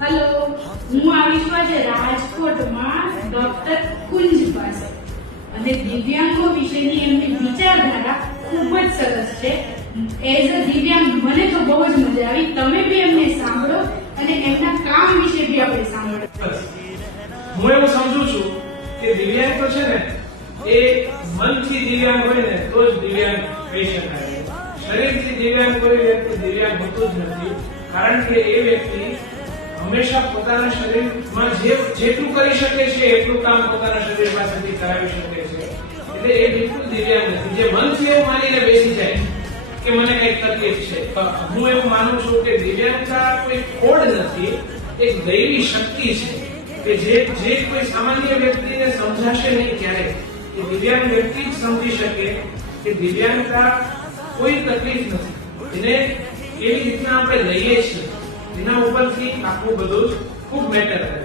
Hello, હું આવી છું આજે રાજકોટમાં ડોક્ટર કુંજ પાસે. અને દિવ્યાંગો વિશેની એમની વિચારધારા ખૂબ જ સરસ છે. એઝ અ દિવ્યાંગ, મને તો બહુ જ મજા આવી. તમે બી એમને સાંભળો અને એમના કામ વિશે બી આપણે સાંભળો. હું એવું સમજુ છું કે દિવ્યાંગ તો છે ને, એ મનથી દિવ્યાંગ હોય ને તો જ દિવ્યાંગ કહી શકાય. શરીરથી દિવ્યાંગ કોઈ વ્યક્તિ દિવ્યાંગ હોતું જ નથી. કારણ કે એ વ્યક્તિ હંમેશા પોતાના શરીરમાં જે જેટલું કરી શકે છે, એટલું કામ પોતાના શરીર પાસેથી કરાવી શકે છે. એટલે એ બિલકુલ દિવ્યાંગ નથી. જે મનથી એવું માનીને બેસી જાય કે મને કંઈક તકલીફ છે. હું એવું માનું છું કે દિવ્યાંગતા કોઈ ખોડ નથી, એક દૈવી શક્તિ છે કે જે જે કોઈ સામાન્ય વ્યક્તિને સમજાશે નહીં ક્યારે એ દિવ્યાંગ વ્યક્તિ જ સમજી શકે કે દિવ્યાંગતા કોઈ તકલીફ નથી. એને એવી રીતના આપણે લઈએ છીએ. એના આખું બધું જ ખૂબ મેટર કરે